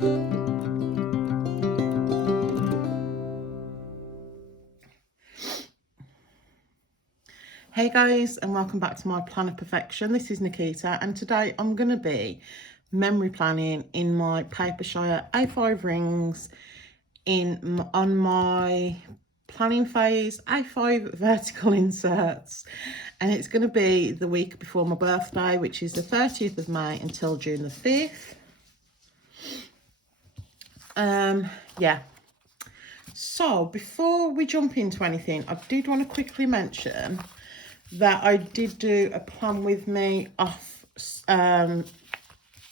Hey guys, and welcome back to my Plan of Perfection. This is Nikita, and today I'm going to be memory planning in my Papershire A5 Rings on my planning phase A5 vertical inserts, and it's going to be the week before my birthday, which is the 30th of May until June the 5th. Yeah. So before we jump into anything, I did want to quickly mention that I did do a plan with me off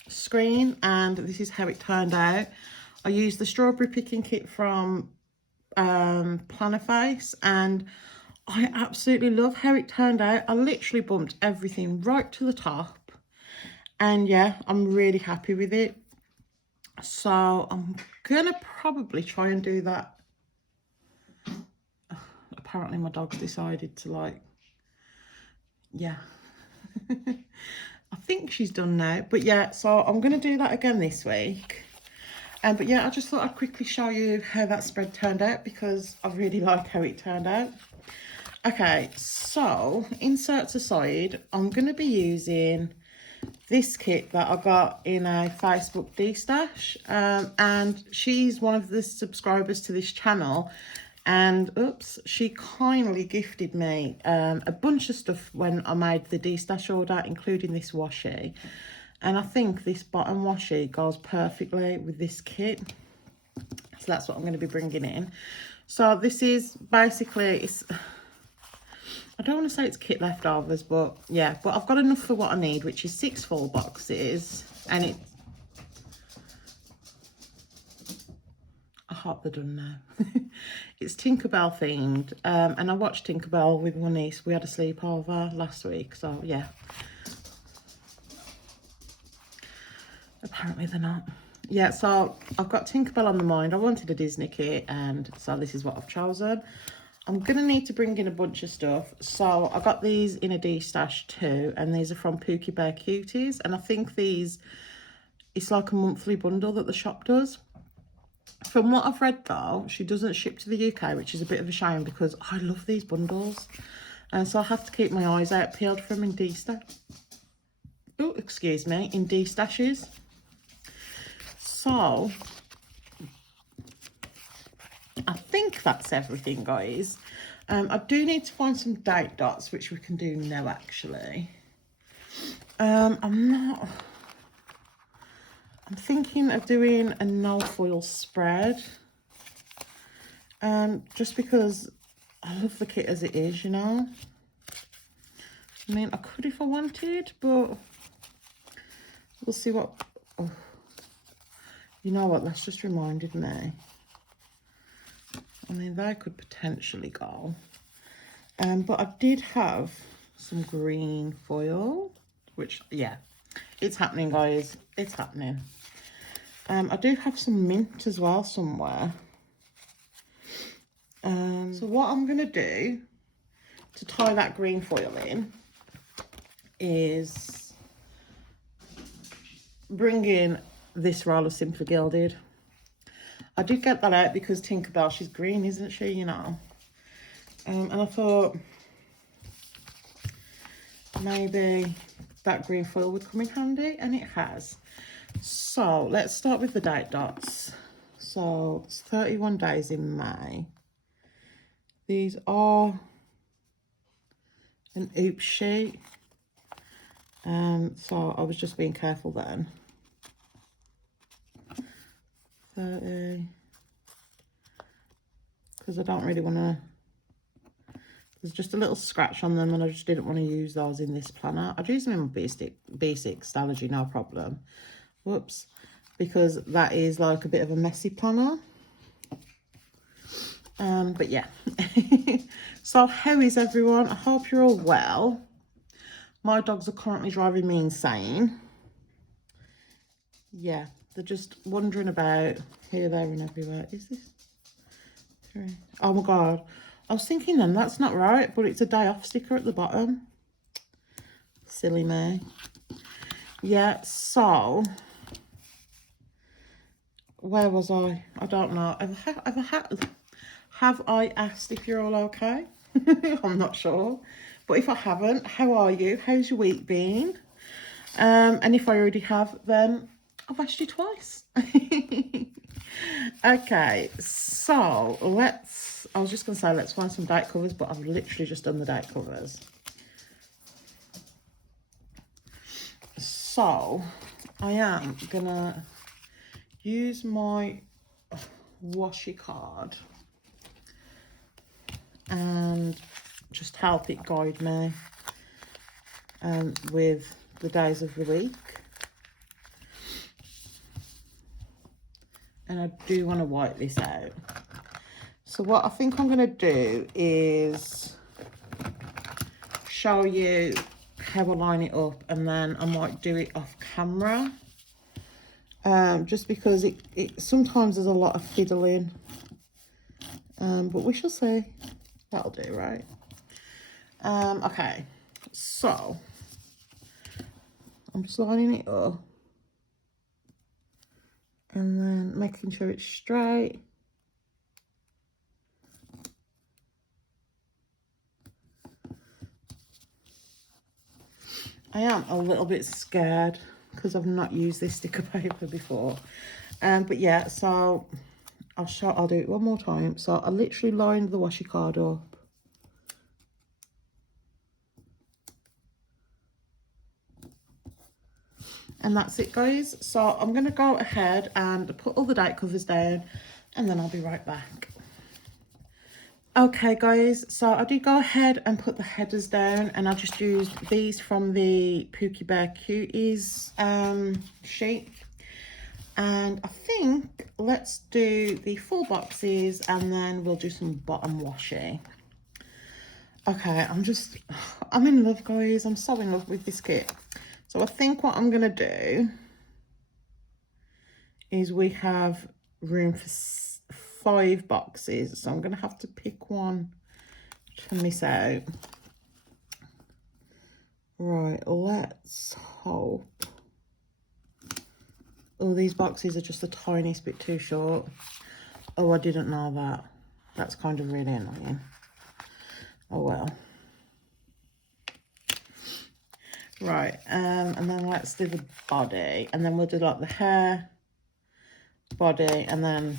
screen, and this is how it turned out. I used the strawberry picking kit from Planner Face, and I absolutely love how it turned out. I literally bumped everything right to the top, and yeah, I'm really happy with it. So I'm gonna probably try and do that. Apparently my dog's decided to yeah. I think she's done now, but yeah, so I'm going to do that again this week. But yeah, I just thought I'd quickly show you how that spread turned out, because I really like how it turned out. Okay, so inserts aside, I'm going to be using this kit that I got in a Facebook D-stash, and she's one of the subscribers to this channel. And oops, she kindly gifted me a bunch of stuff when I made the D-stash order, including this washi. And I think this bottom washi goes perfectly with this kit. So that's what I'm going to be bringing in. So this is basically, I don't want to say it's kit leftovers, but yeah, but I've got enough for what I need, which is 6 full boxes. And I hope they're done now. It's Tinkerbell themed, and I watched Tinkerbell with my niece. We had a sleepover last week, so yeah. Apparently they're not. Yeah, so I've got Tinkerbell on the mind. I wanted a Disney kit, and so this is what I've chosen. I'm going to need to bring in a bunch of stuff. So I got these in a D-stash too, and these are from Pookie Bear Cuties. And I think these, it's like a monthly bundle that the shop does. From what I've read though, she doesn't ship to the UK, which is a bit of a shame, because I love these bundles. And so I have to keep my eyes out peeled for them in D-stash. Oh, excuse me, in D-stashes. So I think that's everything, guys. I do need to find some date dots, which we can do now actually. I'm thinking of doing a no foil spread, just because I love the kit as it is, you know. I mean, I could if I wanted, but we'll see what. Oh, you know what? That's just reminded me. I mean, they could potentially go, but I did have some green foil, which yeah, it's happening, guys. It's happening. I do have some mint as well somewhere. So what I'm going to do to tie that green foil in is bring in this roll of Simply Gilded. I did get that out because Tinkerbell, she's green, isn't she, you know? And I thought maybe that green foil would come in handy, and it has. So let's start with the date dots. So it's 31 days in May. These are an oops sheet. So I was just being careful then. 30. Because I don't really want to. There's just a little scratch on them, and I just didn't want to use those in this planner. I'd use them in my basic Stalogy, no problem. Whoops, because that is like a bit of a messy planner. But yeah. So how is everyone? I hope you're all well. My dogs are currently driving me insane. Yeah, they're just wandering about here, there and everywhere. Is this 3? Oh my god, I was thinking then that's not right, but it's a day off sticker at the bottom. Silly me. Yeah, so where was I? I don't know. Have I asked if you're all okay? I'm not sure. But if I haven't, how are you? How's your week been? And if I already have, then I've asked you twice. Okay, so I was just going to say, let's find some date covers, but I've literally just done the date covers. So, I am going to use my washi card and just help it guide me with the days of the week. And I do want to wipe this out. So what I think I'm going to do is show you how I line it up, and then I might do it off camera. Just because it sometimes there's a lot of fiddling. But we shall see. That'll do, right? Okay, so I'm just lining it up and then making sure it's straight. I am a little bit scared because I've not used this sticker paper before. But yeah, so I'll do it one more time. So I literally lined the washi card up. And that's it, guys. So I'm going to go ahead and put all the date covers down, and then I'll be right back. Okay, guys, so I did go ahead and put the headers down, and I just used these from the Pookie Bear Cuties sheet. And I think let's do the full boxes, and then we'll do some bottom washi. Okay, I'm in love, guys. I'm so in love with this kit. So I think what I'm going to do is we have room for 5 boxes. So I'm going to have to pick one to miss out. Right, let's hope. Oh, these boxes are just the tiniest bit too short. Oh, I didn't know that. That's kind of really annoying. Oh, well. Right, and then let's do the body, and then we'll do like the hair, body, and then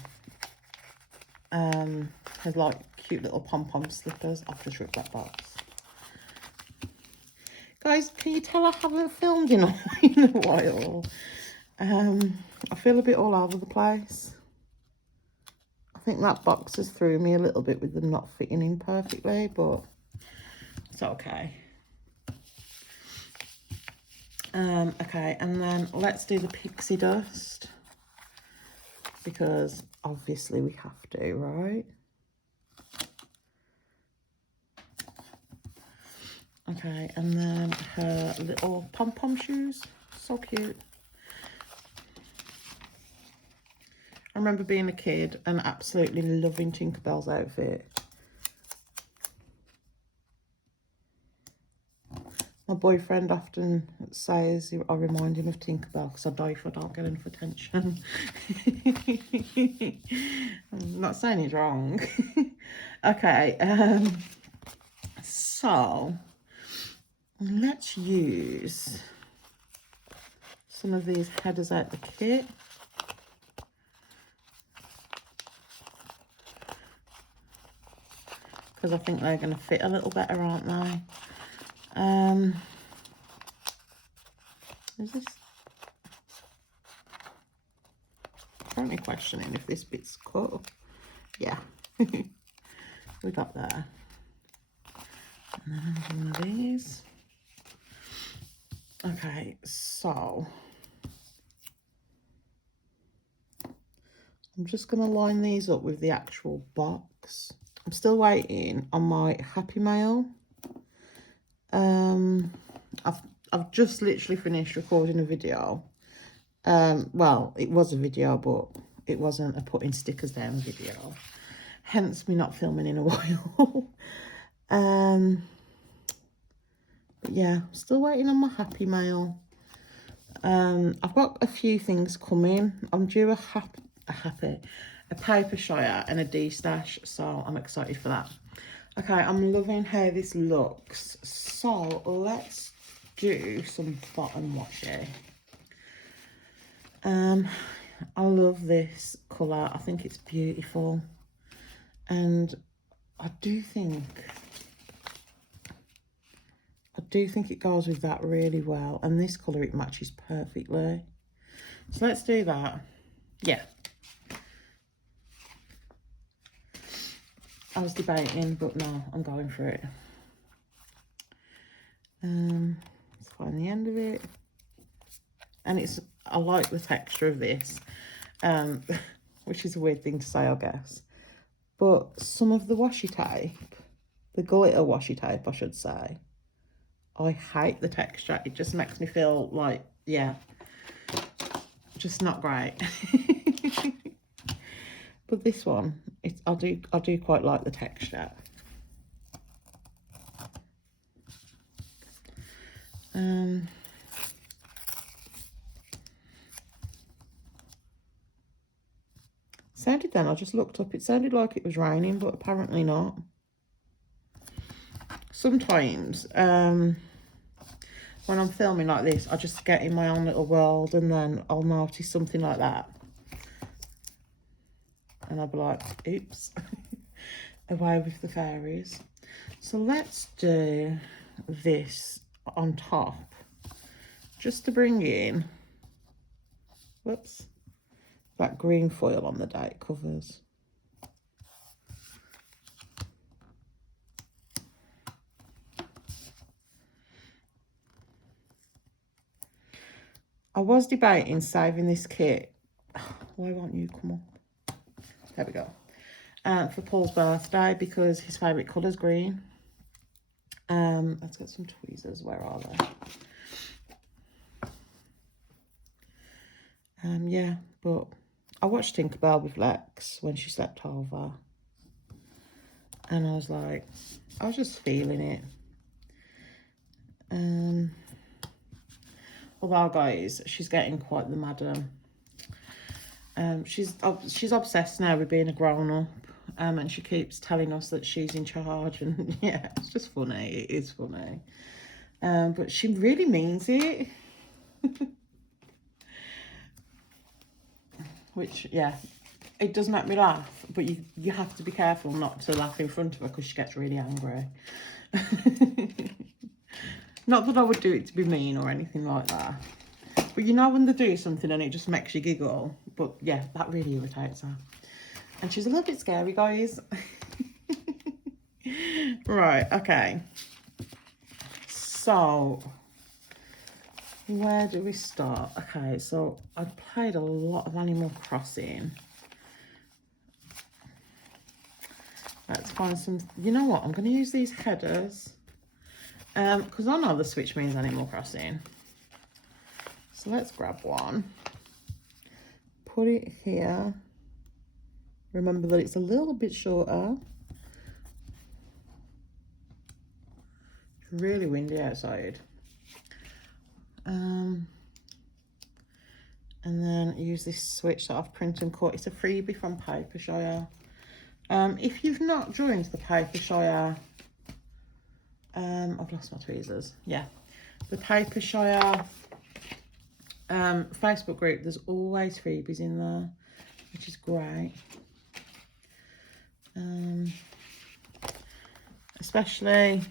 has like cute little pom-pom slippers. I've just ripped that box. Guys, can you tell I haven't filmed in a while? I feel a bit all over the place. I think that box has threw me a little bit with them not fitting in perfectly, but it's okay. Okay, and then let's do the pixie dust, because obviously we have to, right? Okay, and then her little pom-pom shoes, so cute. I remember being a kid and absolutely loving Tinkerbell's outfit. My boyfriend often says I remind him of Tinkerbell because I die if I don't get enough attention. I'm not saying he's wrong. Okay, so let's use some of these headers out the kit. Because I think they're going to fit a little better, aren't they? Is this? I'm currently questioning if this bit's cut. Yeah, we got there. And then I'll do one of these. Okay, so I'm just going to line these up with the actual box. I'm still waiting on my Happy Mail. I've just literally finished recording a video. Well, it was a video, but it wasn't a putting stickers down video. Hence me not filming in a while. But yeah, still waiting on my Happy Mail. I've got a few things coming. I'm due a Papershire and a D-stash, so I'm excited for that. Okay, I'm loving how this looks, so let's do some bottom washi. I love this colour. I think it's beautiful, and I do think it goes with that really well, and this colour, it matches perfectly. So let's do that. Yeah, I was debating, but no, I'm going for it. Let's find the end of it, and I like the texture of this, which is a weird thing to say, I guess, but some of the washi tape, the glitter washi tape, I should say, I hate the texture. It just makes me feel like, yeah, just not great. But this one, I do quite like the texture. Sounded then, I just looked up, it sounded like it was raining, but apparently not. Sometimes when I'm filming like this, I just get in my own little world, and then I'll notice something like that, and I'll be like, oops. Away with the fairies. So let's do this on top, just to bring in, whoops, that green foil on the date covers. I was debating saving this kit. Why won't you come up? There we go. For Paul's birthday, because his favourite colour is green. Let's get some tweezers. Where are they? Yeah, but I watched Tinkerbell with Lex when she slept over, and I was like, I was just feeling it. Although, guys, she's getting quite the madam. She's obsessed now with being a grown-up, and she keeps telling us that she's in charge, and yeah, it's just funny. It is funny. But she really means it. Which, yeah, it does make me laugh, but you have to be careful not to laugh in front of her, because she gets really angry. Not that I would do it to be mean or anything like that, but you know when they do something and it just makes you giggle. But yeah, that really irritates her, and she's a little bit scary, guys. Right, okay, so where do we start? Okay, so I played a lot of Animal Crossing. Let's find some, you know what, I'm going to use these headers, because I know the Switch means Animal Crossing. So let's grab one, put it here. Remember that it's a little bit shorter. It's really windy outside. And then use this switch that I've printed and cut. It's a freebie from Papershire. If you've not joined the Papershire, I've lost my tweezers. Yeah, the Papershire Facebook group, there's always freebies in there, which is great. Especially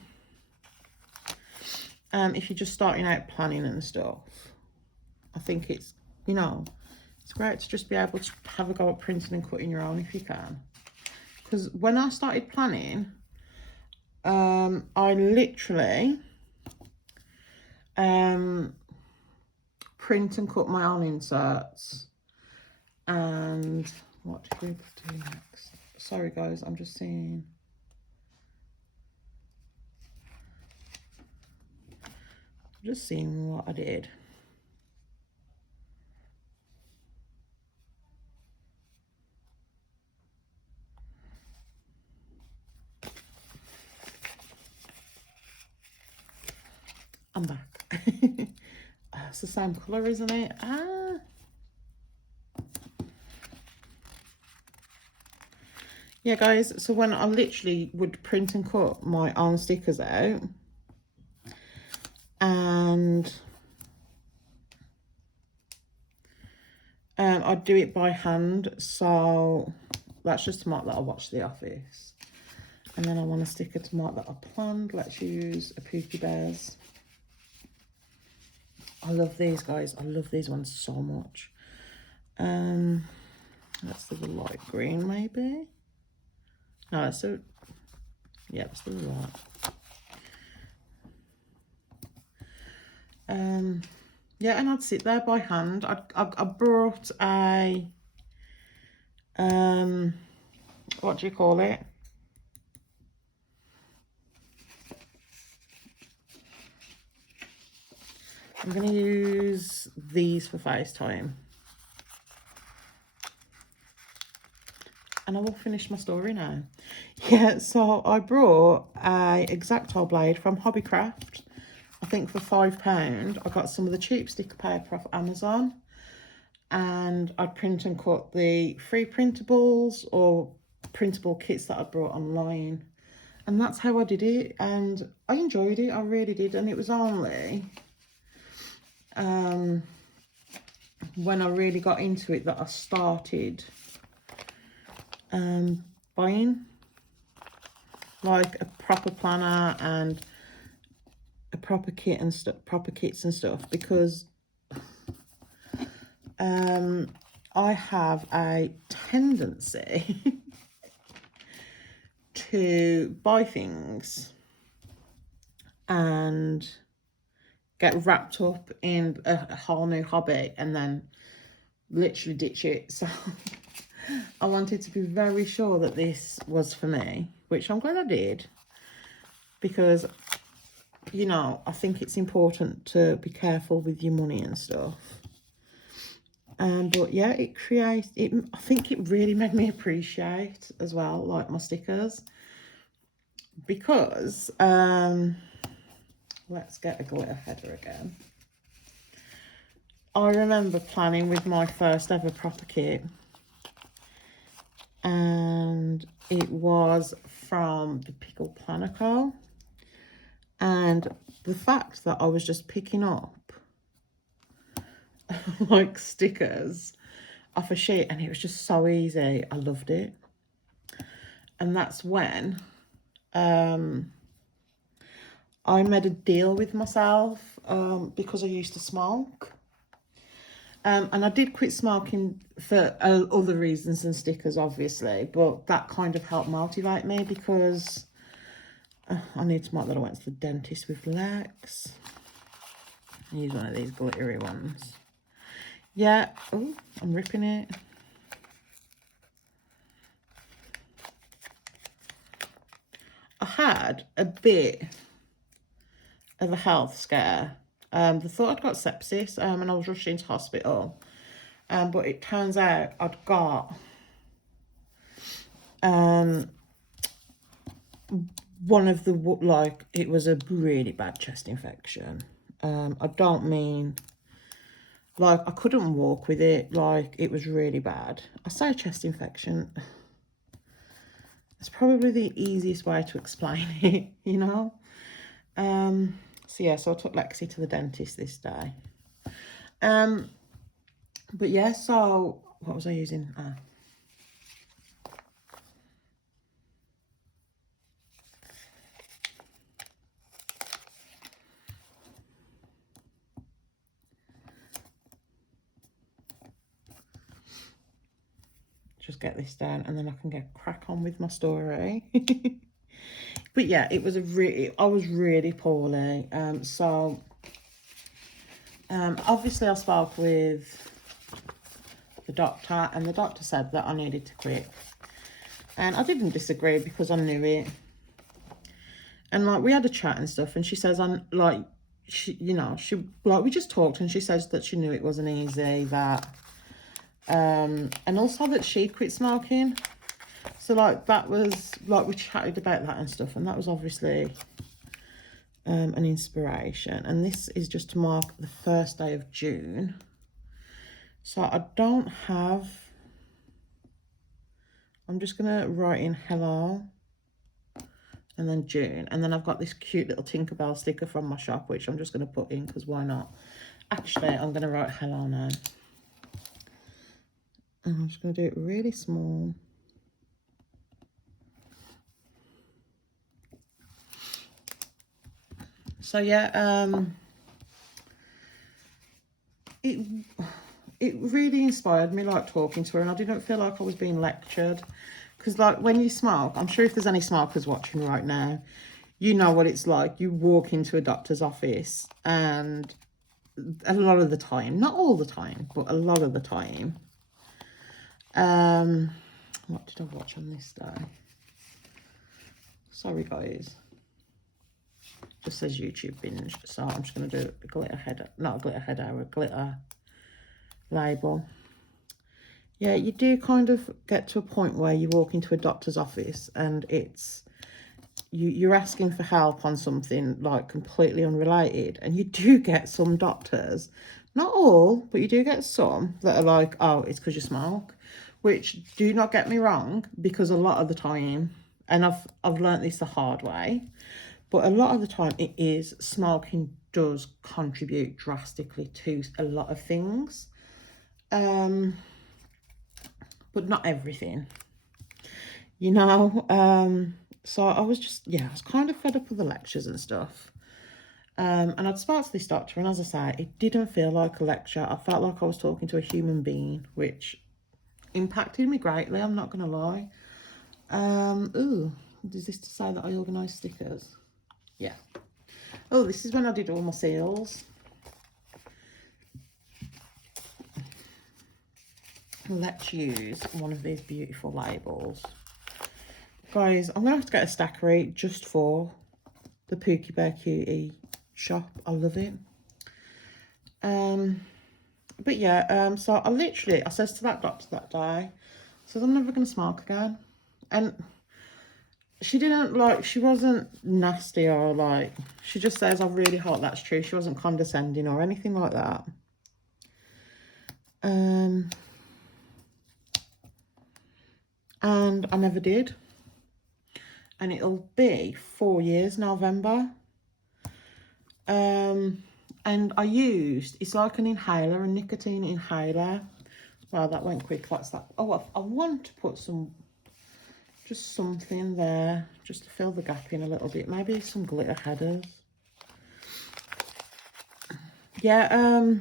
if you're just starting out planning and stuff. I think it's, you know, it's great to just be able to have a go at printing and cutting your own if you can. Because when I started planning, I literally print and cut my own inserts. And what did we do next? Sorry guys, I'm just seeing. Just seeing what I did. I'm back. It's the same colour, isn't it? Yeah, guys, so when I literally would print and cut my own stickers out, and I'd do it by hand. So that's just to mark that I watched The Office. And then I want a sticker to mark that I planned. Let's use a Pookie Bears. I love these, guys. I love these ones so much. Let's do the light green, maybe. No, let's do, yeah, let's do the light. Yeah, and I'd sit there by hand. I brought a, what do you call it? I'm going to use these for FaceTime. And I will finish my story now. Yeah, so I brought a X-Acto blade from Hobbycraft. I think for £5. I got some of the cheap sticker paper off Amazon. And I'd print and cut the free printables or printable kits that I brought online. And that's how I did it. And I enjoyed it. I really did. And it was only when I really got into it that I started buying like a proper planner and a proper kit and stuff, proper kits and stuff, because I have a tendency to buy things and get wrapped up in a whole new hobby and then literally ditch it. So I wanted to be very sure that this was for me, which I'm glad I did, because, you know, I think it's important to be careful with your money and stuff. But yeah, I think it really made me appreciate as well, like, my stickers, because let's get a glitter header again. I remember planning with my first ever proper kit, and it was from the Pickle Planner Co. And the fact that I was just picking up like stickers off a sheet, and it was just so easy. I loved it. And that's when I made a deal with myself, because I used to smoke. And I did quit smoking for other reasons than stickers, obviously, but that kind of helped motivate me, because I need to mark that I went to the dentist with Lex. I use one of these glittery ones. Yeah, oh, I'm ripping it. I had a bit of a health scare. They thought I'd got sepsis, and I was rushed into hospital. But it turns out I'd got one of the, like, it was a really bad chest infection. I don't mean, like, I couldn't walk with it. Like, it was really bad. I say chest infection. It's probably the easiest way to explain it, you know. So yeah, so I took Lexi to the dentist this day. But yeah, so what was I using? Just get this down, and then I can get crack on with my story. But yeah, it was I was really poorly. So obviously I spoke with the doctor, and the doctor said that I needed to quit. And I didn't disagree, because I knew it. And like, we had a chat and stuff, and she says, I'm like, you know, like, we just talked, and she says that she knew it wasn't easy, that and also that she quit smoking. So like, that was like, we chatted about that and stuff, and that was obviously an inspiration. And this is just to mark the first day of June. So I don't have I'm just going to write in hello and then June. And then I've got this cute little Tinkerbell sticker from my shop, which I'm just going to put in because why not? Actually, I'm going to write hello now. And I'm just going to do it really small. So yeah, it really inspired me, like, talking to her, and I didn't feel like I was being lectured. Because, like, when you smoke, I'm sure if there's any smokers watching right now, you know what it's like. You walk into a doctor's office, and a lot of the time, not all the time, but a lot of the time, what did I watch on this day? Sorry, guys. Just says YouTube binge. So I'm just going to do a glitter header, not a glitter header, a glitter label. Yeah, you do kind of get to a point where you walk into a doctor's office and it's, you're asking for help on something like completely unrelated, and you do get some doctors, not all, but you do get some that are like, oh, it's because you smoke, which, do not get me wrong, because a lot of the time, and I've learnt this the hard way, but a lot of the time it is, smoking does contribute drastically to a lot of things, but not everything, you know. So I was just, yeah, I was kind of fed up with the lectures and stuff. And I'd spoke to this doctor, and as I say, it didn't feel like a lecture. I felt like I was talking to a human being, which impacted me greatly, I'm not going to lie. Ooh, is this to say that I organise stickers? Yeah. Oh, this is when I did all my seals. Let's use one of these beautiful labels. Guys, I'm going to have to get a stackery just for the Pookie Bear Cutie shop. I love it. But yeah, so I says to that doctor that day, I says, I'm never going to smoke again. And she didn't, like, she wasn't nasty or like, she just says, I really hope that's true. She wasn't condescending or anything like that. And I never did. And it'll be 4 years, November. And I used, it's like an inhaler, a nicotine inhaler. Wow, that went quick. That's that. Oh, I want to put some, just something there, just to fill the gap in a little bit. Maybe some glitter headers. Yeah, you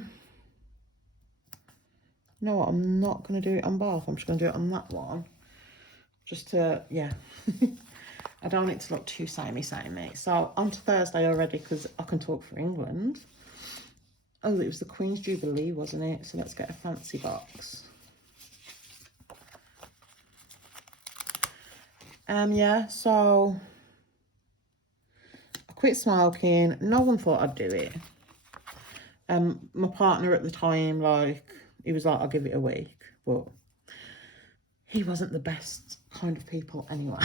know what? I'm not going to do it on both. I'm just going to do it on that one. Just to, yeah. I don't want it to look too samey. So on to Thursday already, because I can talk for England. Oh, it was the Queen's Jubilee, wasn't it? So let's get a fancy box. Yeah, so I quit smoking. No one thought I'd do it. My partner at the time, like, he was like, I'll give it a week, but he wasn't the best kind of people anyway.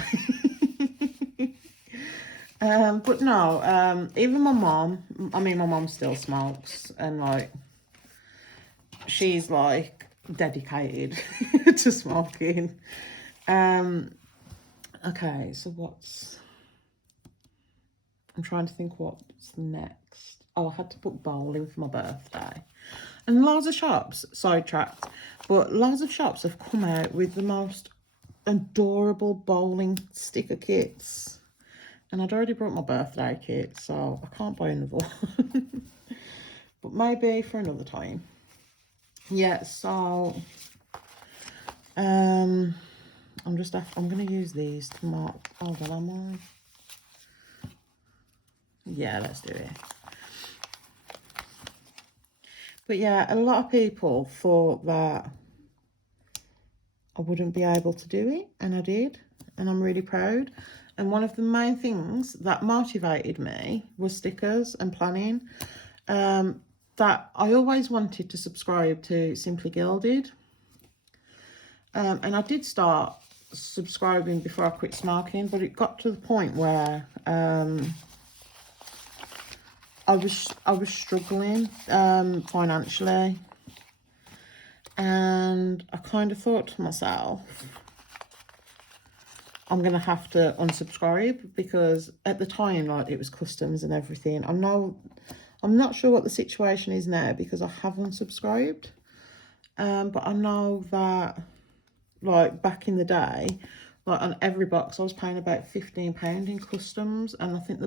But no, even my mom, I mean, my mom still smokes, and like, she's like dedicated to smoking. Okay, so I'm trying to think what's next. Oh, I had to put bowling for my birthday. And loads of shops, sidetracked, but loads of shops have come out with the most adorable bowling sticker kits. And I'd already brought my birthday kit, so I can't buy another one. But maybe for another time. Yeah, so I'm going to use these to mark. Oh, well, am I? Yeah, let's do it. But yeah, a lot of people thought that I wouldn't be able to do it, and I did, and I'm really proud. And one of the main things that motivated me was stickers and planning. That I always wanted to subscribe to Simply Gilded. And I did start subscribing before I quit smoking, but it got to the point where I was struggling financially, and I kind of thought to myself, I'm going to have to unsubscribe, because at the time, like, it was customs and everything. I'm not sure what the situation is now, because I have unsubscribed. But I know that, like, back in the day, like, on every box I was paying about £15 in customs, and I think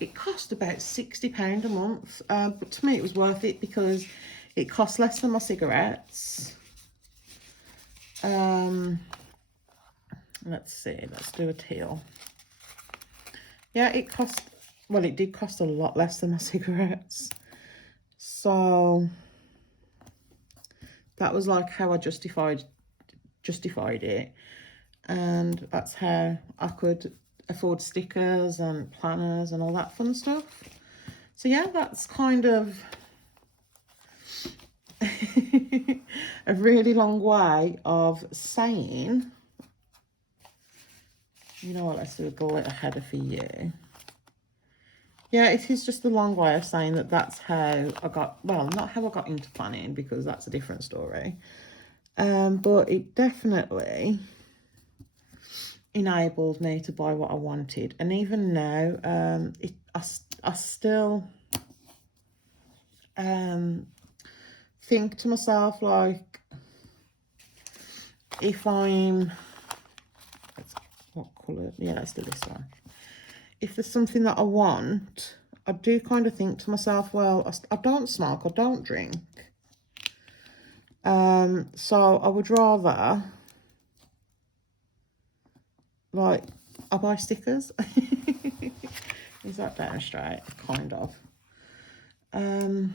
it cost about £60 a month. But to me it was worth it, because it cost less than my cigarettes. Let's see, let's do a teal. Yeah, it did cost a lot less than my cigarettes. So that was like how I justified it. And that's how I could afford stickers and planners and all that fun stuff. So yeah, that's kind of a really long way of saying, you know what, let's do a glitter header for you. Yeah, it is just a long way of saying that that's how I got, well, not how I got into planning, because that's a different story. But it definitely enabled me to buy what I wanted. And even now, I still think to myself, like, if I'm, what colour? Yeah, let's do this one. If there's something that I want, I do kind of think to myself, well, I don't smoke, I don't drink. So I would rather, like, I buy stickers. Is that better straight? Kind of. And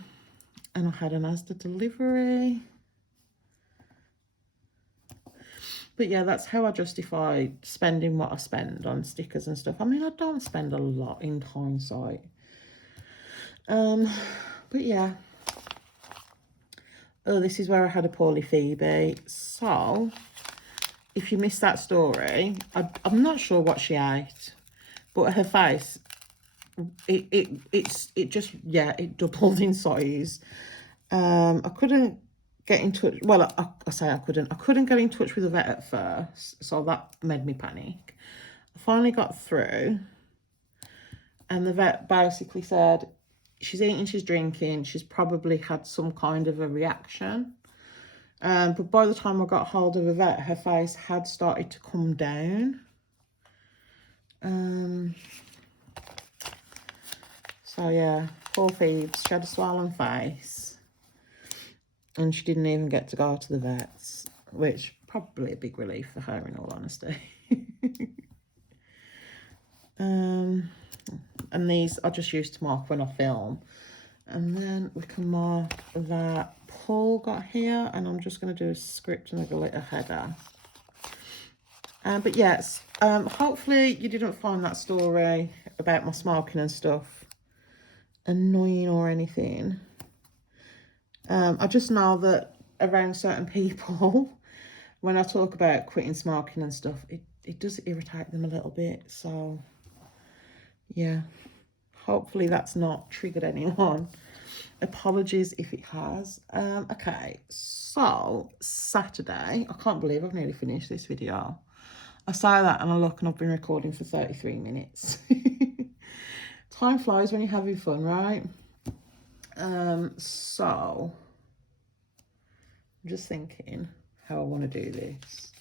I had an Asda delivery. But yeah, that's how I justify spending what I spend on stickers and stuff. I mean, I don't spend a lot in hindsight. But yeah. Oh, this is where I had a poorly Phoebe. So, if you missed that story, I'm not sure what she ate, but her face, it just, yeah, it doubled in size. I couldn't get in touch. Well, I say I couldn't get in touch with the vet at first, so that made me panic. I finally got through, and the vet basically said, she's eating, she's drinking, she's probably had some kind of a reaction. But by the time I got hold of the vet, her face had started to come down. So yeah, poor Phoebes, she had a swollen face. And she didn't even get to go to the vets, which probably a big relief for her, in all honesty. And these I just used to mark when I film. And then we can mark that Paul got here, and I'm just going to do a script and a glitter header. But yes, hopefully you didn't find that story about my smoking and stuff annoying or anything. I just know that around certain people, when I talk about quitting smoking and stuff, it does irritate them a little bit. So yeah, hopefully that's not triggered anyone. Apologies if it has. Okay, so Saturday, I can't believe I've nearly finished this video. I say that and I look and I've been recording for 33 minutes. Time flies when you're having fun, right? So I'm just thinking how I want to do this.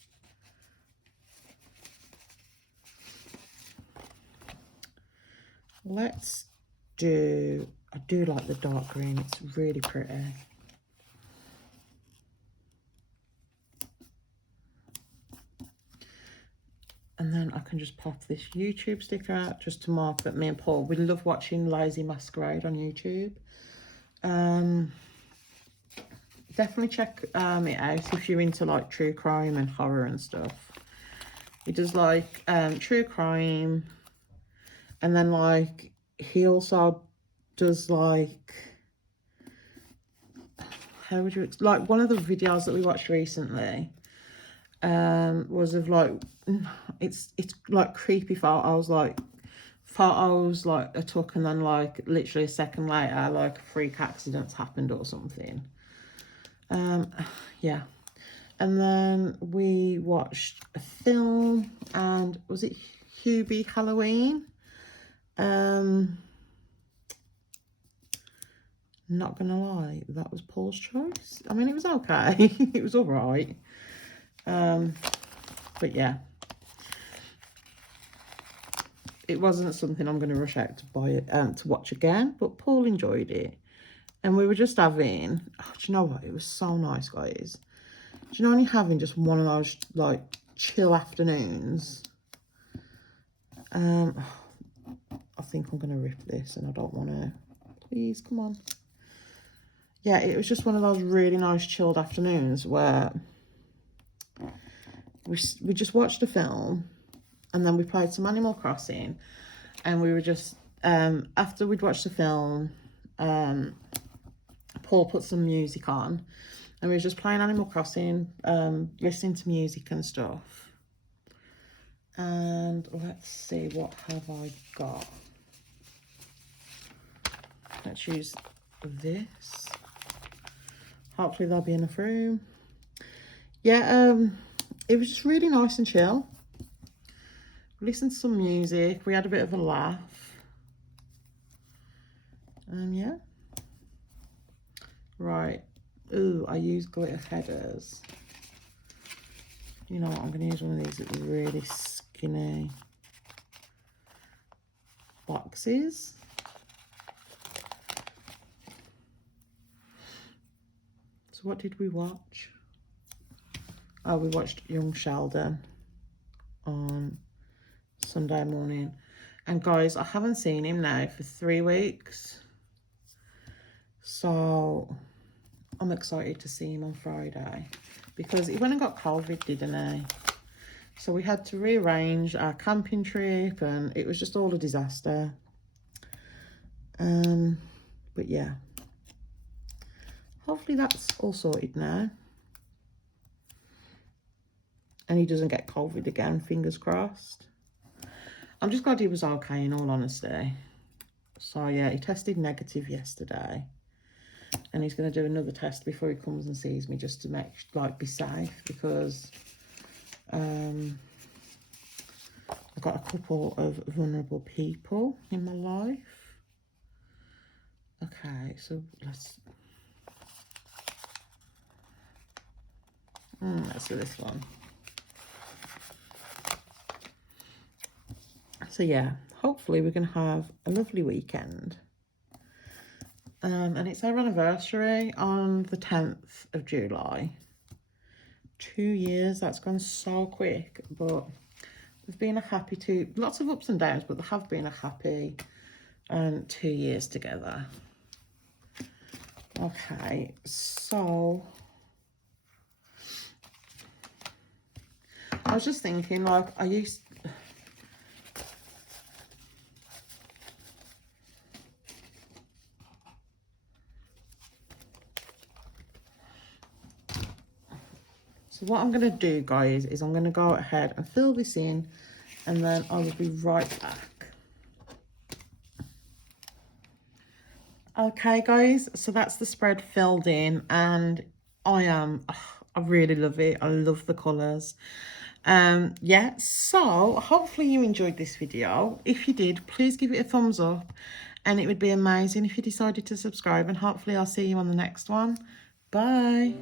Let's do, I do like the dark green, it's really pretty. And then I can just pop this YouTube sticker out just to mark that me and Paul, we love watching Lazy Masquerade on YouTube. Definitely check it out if you're into like true crime and horror and stuff. He does like true crime, and then like he also does like, how would you, like one of the videos that we watched recently was of like, it's like creepy photos, like photos like I took and then like literally a second later like a freak accident's happened or something. Yeah, And then we watched a film, and was it Hubie Halloween? Not gonna lie, that was Paul's choice. I mean, it was okay. It was all right. But yeah, it wasn't something I'm gonna rush out to buy it to watch again. But Paul enjoyed it, and we were just having. Oh, do you know what? It was so nice, guys. Do you know, only having just one of those like chill afternoons. I think I'm gonna rip this, and I don't want to. Please, come on. Yeah, it was just one of those really nice chilled afternoons where we just watched a film, and then we played some Animal Crossing, and we were just after we'd watched the film, Paul put some music on, and we were just playing Animal Crossing, listening to music and stuff. And let's see, what have I got? Let's use this. Hopefully there'll be enough room. Yeah, it was just really nice and chill. We listened to some music. We had a bit of a laugh. Yeah. Right. Ooh, I use glitter headers. You know what? I'm going to use one of these really skinny boxes. So what did we watch? Oh, we watched Young Sheldon on Sunday morning. And guys, I haven't seen him now for 3 weeks. So I'm excited to see him on Friday, because he went and got COVID, didn't he? So we had to rearrange our camping trip, and it was just all a disaster. But yeah, hopefully that's all sorted now, and he doesn't get COVID again, fingers crossed. I'm just glad he was okay, in all honesty. So yeah, he tested negative yesterday, and he's going to do another test before he comes and sees me, just to make, like, be safe, because I've got a couple of vulnerable people in my life. Okay, so let's do this one. So yeah, hopefully we're going to have a lovely weekend. And it's our anniversary on the 10th of July. 2 years, that's gone so quick, but there's been a happy lots of ups and downs, but there have been a happy 2 years together. Okay, so I was just thinking, like, so what I'm going to do, guys, is I'm going to go ahead and fill this in, and then I will be right back. Okay, guys, so that's the spread filled in, and I really love it. I love the colours. Yeah, so hopefully you enjoyed this video. If you did, please give it a thumbs up, and it would be amazing if you decided to subscribe, and hopefully I'll see you on the next one. Bye.